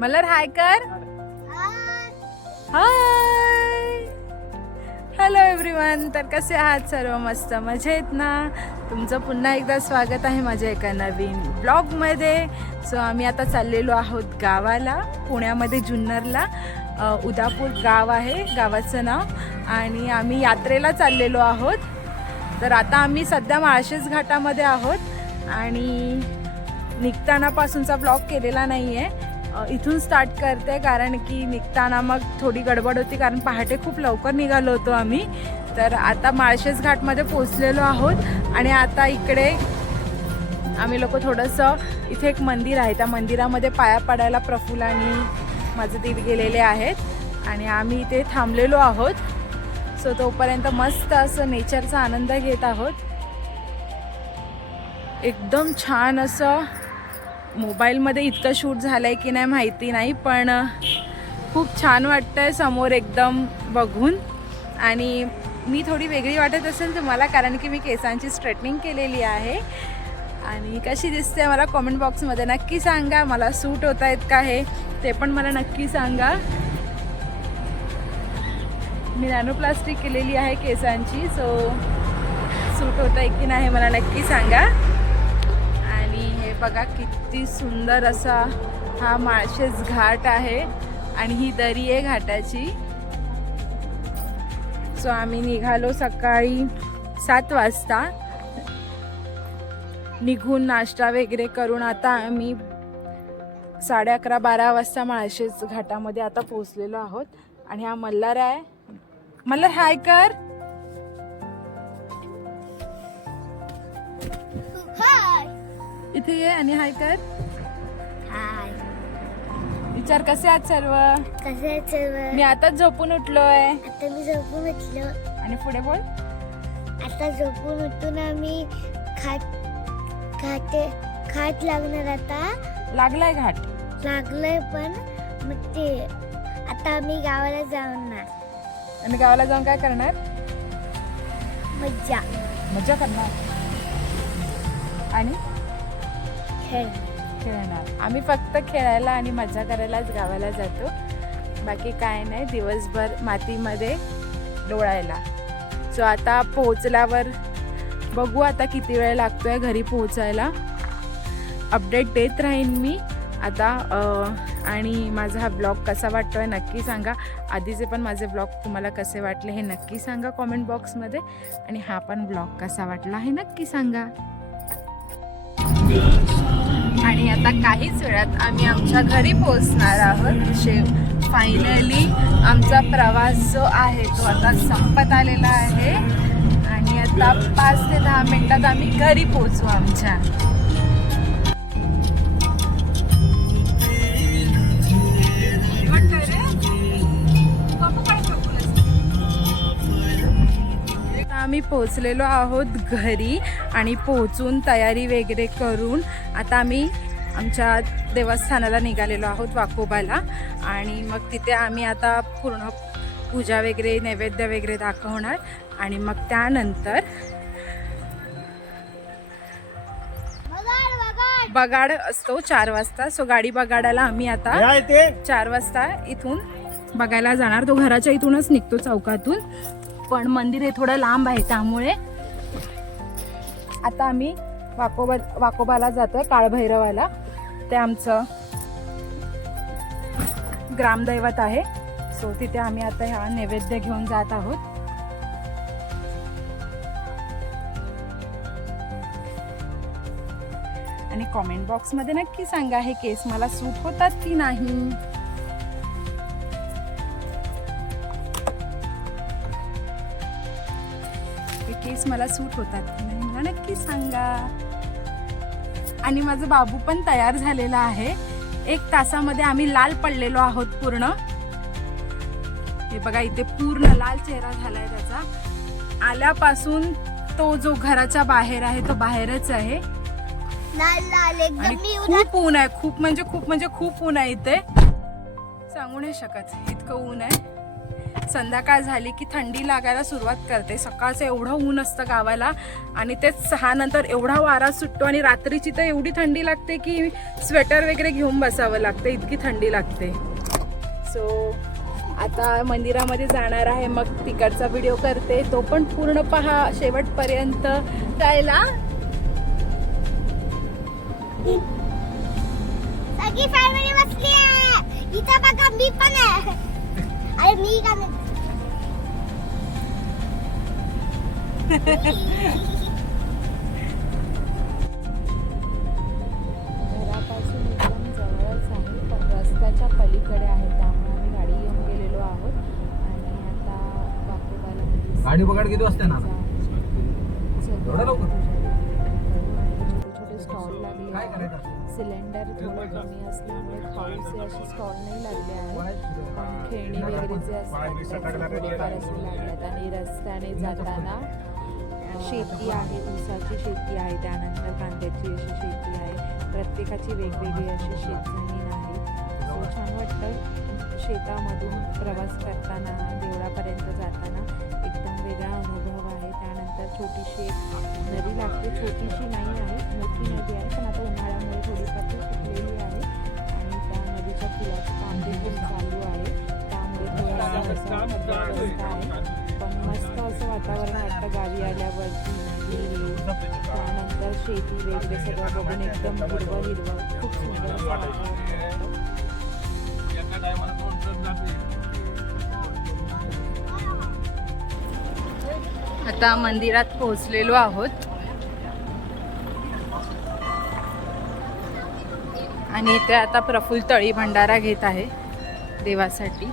Malhar hi कर. Hi. Hello everyone. तर कसे आहात सर्व? मस्त मजेत ना? तुमचं पुन्हा एकदा स्वागत आहे माझ्या एका नवीन ब्लॉगमध्ये. सो आम्ही आता चाललेलो आहोत गावाला, पुण्यामध्ये जुन्नरला. उदापूर गाव आहे गावाचं नाव, आणि आम्ही यात्रेला चाललेलो आहोत. तर आता आम्ही सध्या माळशेज घाटामध्ये आहोत आणि निघतानापासूनचा ब्लॉग केलेला नाही आहे. इथून स्टार्ट करते, कारण की निघताना मग थोडी गडबड होती, कारण पहाटे खूप लवकर निघालो होतो आम्ही. तर आता माळशेज घाटमध्ये पोचलेलो आहोत आणि आता इकडे आम्ही लोक थोडंसं, इथे एक मंदिर आहे, त्या मंदिरामध्ये पाया पडायला प्रफुल्ल आणि माझे दीर गेलेले आहेत आणि आम्ही इथे थांबलेलो आहोत. सो तोपर्यंत मस्त असं नेचरचा आनंद घेत आहोत. एकदम छान असं मोबाईलमध्ये इतकं शूट झालं आहे की नाही माहिती नाही, पण खूप छान वाटतं आहे समोर एकदम बघून. आणि मी थोडी वेगळी वाटत असेल तुम्हाला, कारण की मी केसांची स्ट्रेटनिंग केलेली आहे. आणि कशी दिसते मला कमेंट बॉक्समध्ये नक्की सांगा. मला सूट होत आहेत का हे ते पण मला नक्की सांगा. मी नॅनोप्लास्टिक केलेली आहे केसांची, सो सूट होत आहे की नाही मला नक्की सांगा. आणि हे बघा किती सुंदर असा हा माळशेज घाट आहे आणि ही दरी आहे घाटाची. सो आम्ही निघालो सकाळी 7 वाजता निघून, नाश्ता वगैरे करून आता आम्ही 11:30-12 वाजता माळशेज घाटामध्ये आता पोहोचलेलो आहोत. आणि हा मल्हार आहे. मल्हार हाय कर. इथे ये आणि हाय कर. हाय. विचार कसे आहात सर्व? कसे आहेत सर्व? मी आताच झोपून उठलोय. आता मी झोपून उठलो. आणि पुढे बोल. आता झोपून उठून आम्ही खाट लागणार. आता लागलाय घाट. लागलंय, पण मग ते आता आम्ही गावाला जाणार. आणि गावाला जाऊन काय करणार? मज्जा मजा करणार आणि खेळणार. आम्ही फक्त खेळायला आणि मजा करायलाच गावाला जातो, बाकी काय नाही. दिवसभर मातीमध्ये लोळायला. सो आता पोहोचल्यावर बघू आता किती वेळ लागतोय घरी पोहोचायला. अपडेट देत राहीन मी आता. आणि माझा हा ब्लॉग कसा वाटतोय नक्की सांगा. आधीचे पण माझे ब्लॉग तुम्हाला कसे वाटले हे नक्की सांगा कॉमेंट बॉक्समध्ये. आणि हा पण ब्लॉग कसा वाटला हे नक्की सांगा. आणि आता काहीच वेळात आम्ही आमच्या घरी पोहोचणार आहोत. फायनली आमचा प्रवास जो आहे तो आता संपत आलेला आहे आणि आता 5 ते 10 मिनिटात आम्ही घरी पोहोचू आमच्या. आम्ही पोहोचलेलो आहोत घरी आणि पोहोचून तयारी वगैरे करून आता आम्ही आमच्या देवस्थानाला निघालेलो आहोत, वाकोबाला. आणि मग तिथे आम्ही आता पूर्ण पूजा वगैरे, नैवेद्य वगैरे दाखवणार. आणि मग त्यानंतर बगाड असतो 4 वाजता. सो गाडी बगाडाला आम्ही आता 4 वाजता इथून बघायला जाणार. तो घराच्या इथूनच निघतो चौकातून, पण मंदिर हे थोडं लांब आहे, त्यामुळे आता आम्ही वाकोबाला जातोय, काळभैरवाला. ते आमचं ग्रामदैवत आहे. सो तिथे आम्ही आता ह्या नैवेद्य घेऊन जात आहोत. आणि कॉमेंट बॉक्समध्ये नक्की सांगा हे केस मला सूट होतात की नाही. केस मला सूट होतात की नाही मला नक्की सांगा. आणि माझं बाबू पण तयार झालेला आहे. 1 तासामध्ये आम्ही लाल पडलेलो आहोत पूर्ण. हे बघा इथे पूर्ण लाल चेहरा झालाय त्याचा. आल्यापासून तो जो घराच्या बाहेर आहे तो बाहेरच आहे. आणि खूप ऊन आहे, खूप म्हणजे खूप ऊन आहे इथे, सांगू नाही शकत इतकं ऊन आहे. संध्याकाळ झाली की थंडी लागायला सुरुवात करते. सकाळचं एवढं ऊन असतं गावाला आणि तेच 6 नंतर एवढा वारा सुटतो आणि रात्रीची तर एवढी थंडी लागते की स्वेटर वगैरे घेऊन बसावं लागतं, इतकी थंडी लागते. सो आता मंदिरामध्ये जाणार आहे, मग तिकडचा व्हिडिओ करते, तो पण पूर्ण पहा शेवटपर्यंत. जायला सगळी फॅमिली बसली आहे इथं बघा, मी पण आहे. अरे मी का घरापासून एकदम जवळच आहे, पण रस्त्याच्या पलीकडे आहे, त्यामुळे आम्ही गाडी घेऊन गेलेलो आहोत. आणि आता बापूबाला गाडी बघाड किती वाजता ना छोटे स्टॉल लागले आहेत. सिलेंडर थोडं कमी असल्यामुळे खाऊचे असे स्टॉल नाही लागले आहेत, पण खेळणी वगैरे जे असतात त्याचे थोडेफार असे लागतात. आणि रस्त्याने जाताना शेती आहे, ऊसाची शेती आहे, त्यानंतर कांद्याची अशी शेती आहे. प्रत्येकाची वेगवेगळी अशी शेतजमीन आहे. सो छान वाटतं शेतामधून प्रवास करताना, देवळापर्यंत जाताना एकदम वेगळा अनुभव आहे. त्यानंतर छोटीशी एक नदी लागते, छोटीशी नाही आहे, मोठी नदी आहे, पण आता उन्हाळ्यामुळे थोडीफार ती सुकलेली आहे. आणि त्या नदीच्या पुलाचं काम देखील चालू आहे, त्यामुळे थोडासा रस्ता आहे. पण मस्त असं वातावरण वाटतं गावी आल्यावरती. त्यानंतर शेती वगैरे सगळं बघून एकदम हिरवं हिरवं खूप सुंदर असं वातावरण वाटतं. आता मंदिरात पोहोचलेलो आहोत आणि इथे आता प्रफुल्ल तळी भंडारा घेत आहे देवासाठी.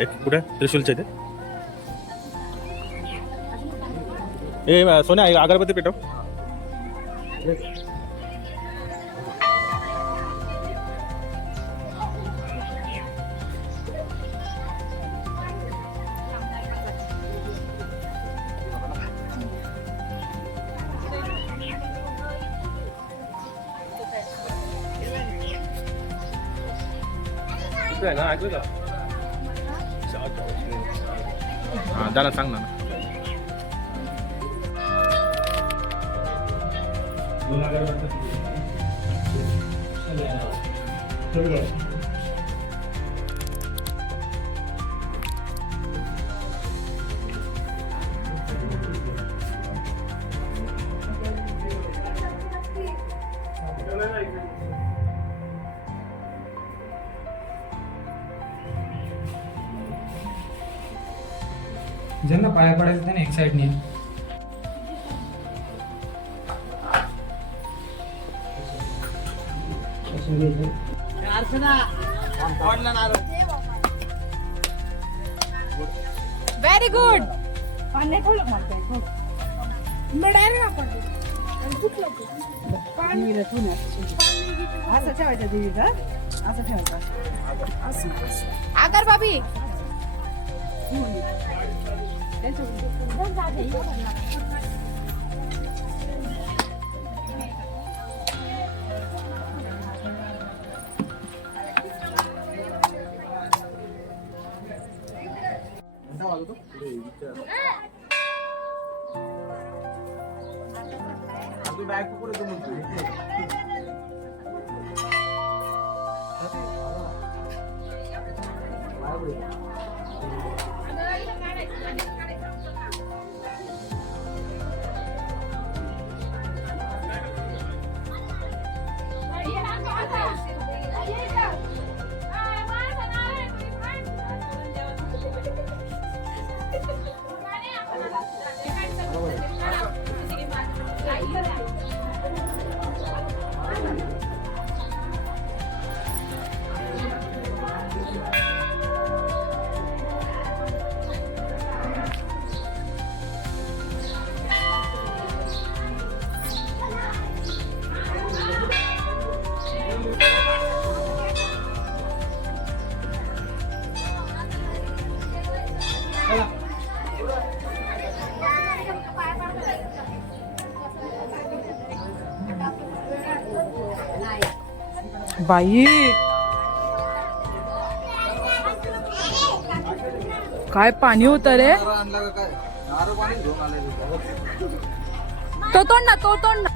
एक कुठे त्रिशूलच्या इथे ए सोन्या अगरबत्ती पेटव. ना ऐकलं का? हां त्याला सांग ना. ज्यांना पाया पडायचं त्याने एक साईड नाही. Very good. असं ठेवायचं देवी का, असं ठेवायचं आगर बाबी. बाई काय पाणी होतं रे. तो तोड ना, तो तोड ना.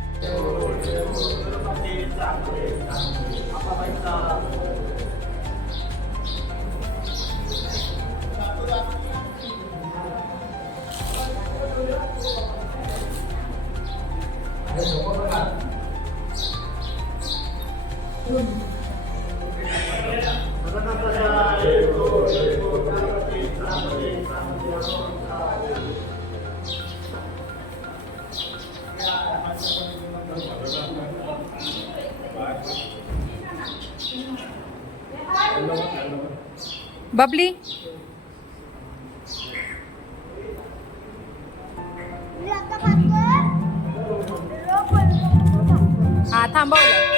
बबली मी आता खातोय. हा थांबवलं.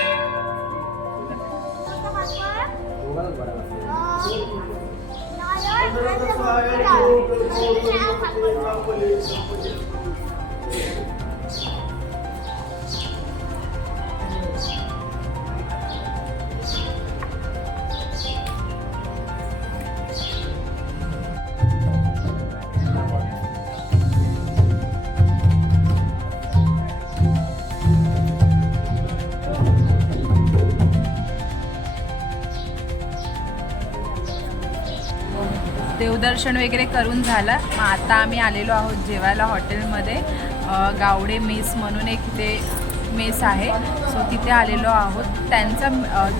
देवदर्शन वगैरे करून झालं. मग आता आम्ही आलेलो आहोत जेवायला हॉटेलमध्ये. गावडे मेस म्हणून एक इथे मेस आहे, सो तिथे आलेलो आहोत. त्यांचा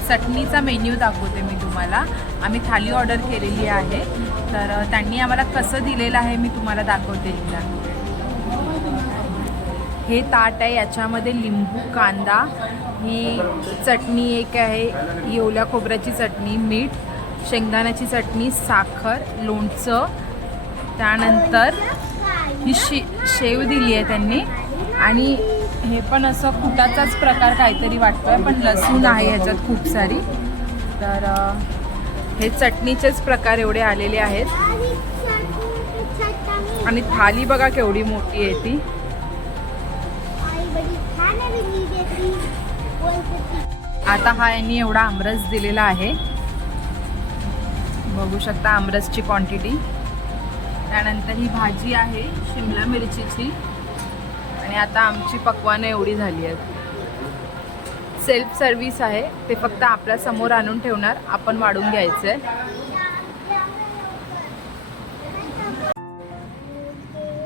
चटणीचा मेन्यू दाखवते मी तुम्हाला. आम्ही थाली ऑर्डर केलेली आहे, तर त्यांनी आम्हाला कसं दिलेलं आहे मी तुम्हाला दाखवते एकदा. हे ताट आहे, याच्यामध्ये लिंबू, कांदा, ही चटणी एक आहे, ही ओल्या खोबऱ्याची चटणी, मीठ, शेंगदाण्याची चटणी, साखर, लोणचं, त्यानंतर ही शेव दिली आहे त्यांनी. आणि हे पण असं कुटाचाच प्रकार काहीतरी वाटतोय, पण लसूण आहे ह्याच्यात खूप सारी. तर हे चटणीचेच प्रकार एवढे आलेले आहेत. आणि थाली बघा केवढी मोठी आहे ती. आता हा यांनी एवढा आमरस दिलेला आहे, बघू शकता आमरसची क्वांटिटी. त्यानंतर ही भाजी आहे शिमला मिरचीची. आणि आता आमची पक्वानं एवढी झाली आहेत. सेल्फ सर्व्हिस आहे, ते फक्त आपल्या समोर आणून ठेवणार, आपण वाढून घ्यायचं आहे.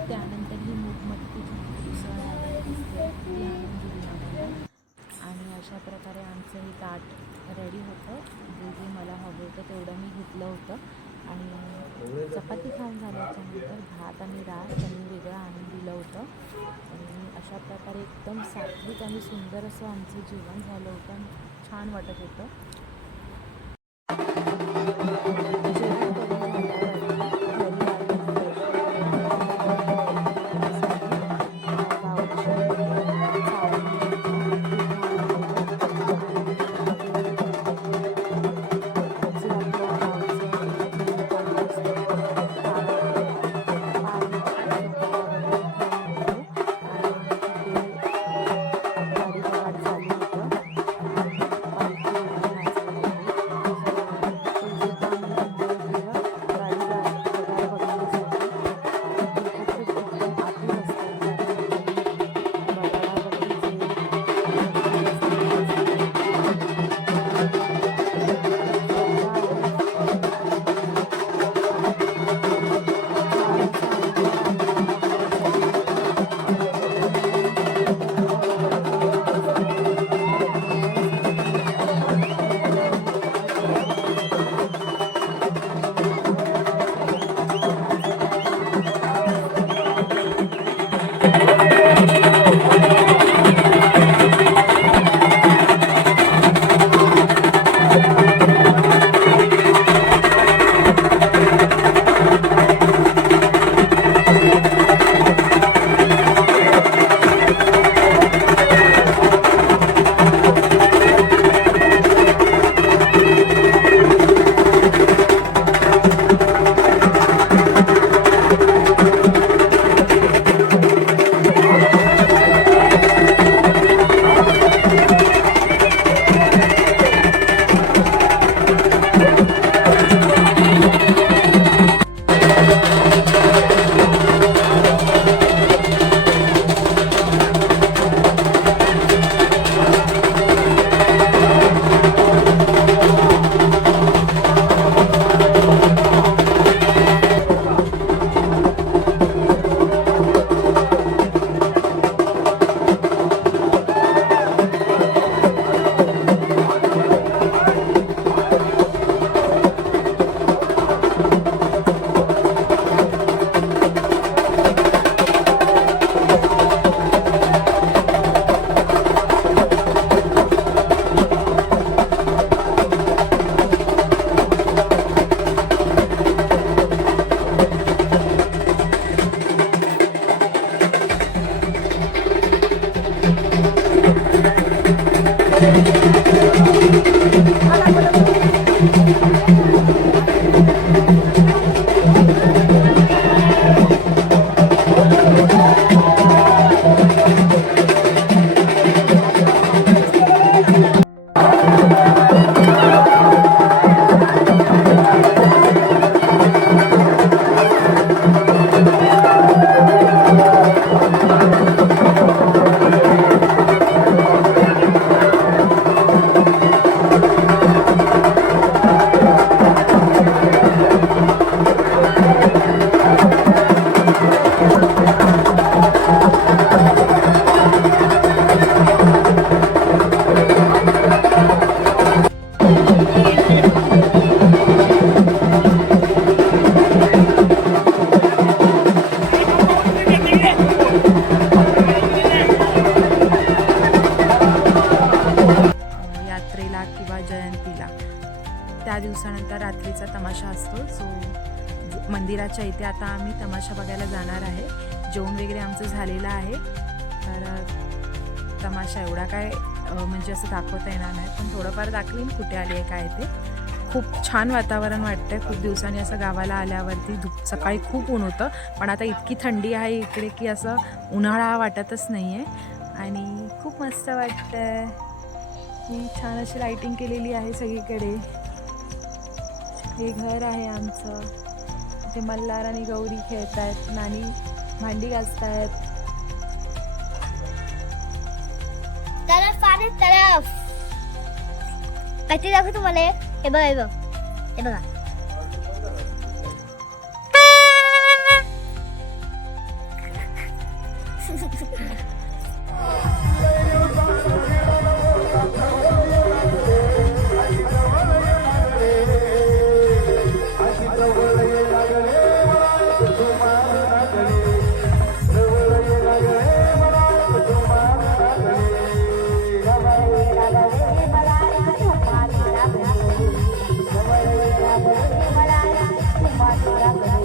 त्यानंतर ही मूगमटकीची उसळ आणि अशा प्रकारे आमचं हे ताट रेडी होतं. जे मला हवं होतं तेवढं मी घेतलं होतं. आणि चपाती खाऊन झाल्याच्यानंतर भात आणि डाळ त्यांनी वेगळं आणून दिलं होतं. आणि अशा प्रकारे एकदम सात्विक आणि सुंदर असं आमचं जेवण झालं होतं आणि छान वाटत होतं. मंदिराच्या इथे आता आम्ही तमाशा बघायला जाणार आहे. जेवण वगैरे आमचं झालेलं आहे. तर तमाशा एवढा काय म्हणजे असं दाखवता येणार नाही, पण थोडंफार दाखवीन कुठे आली आहे काय ते. खूप छान वातावरण वाटतंय. खूप दिवसांनी असं गावाला आल्यावरती सकाळी खूप ऊन होतं, पण आता इतकी थंडी आहे इकडे की असं उन्हाळा वाटतच नाही आहे आणि खूप मस्त वाटतंय. ही छान अशी लाईटिंग केलेली आहे सगळीकडे. हे घर आहे आमचं. इथे मल्हार आणि गौरी खेळत आहेत, नानी भांडी घासतायत. तरफ आणि तरफ कधी दाखव तुम्हाला हे बघा, हे बघ, हे बघा. मला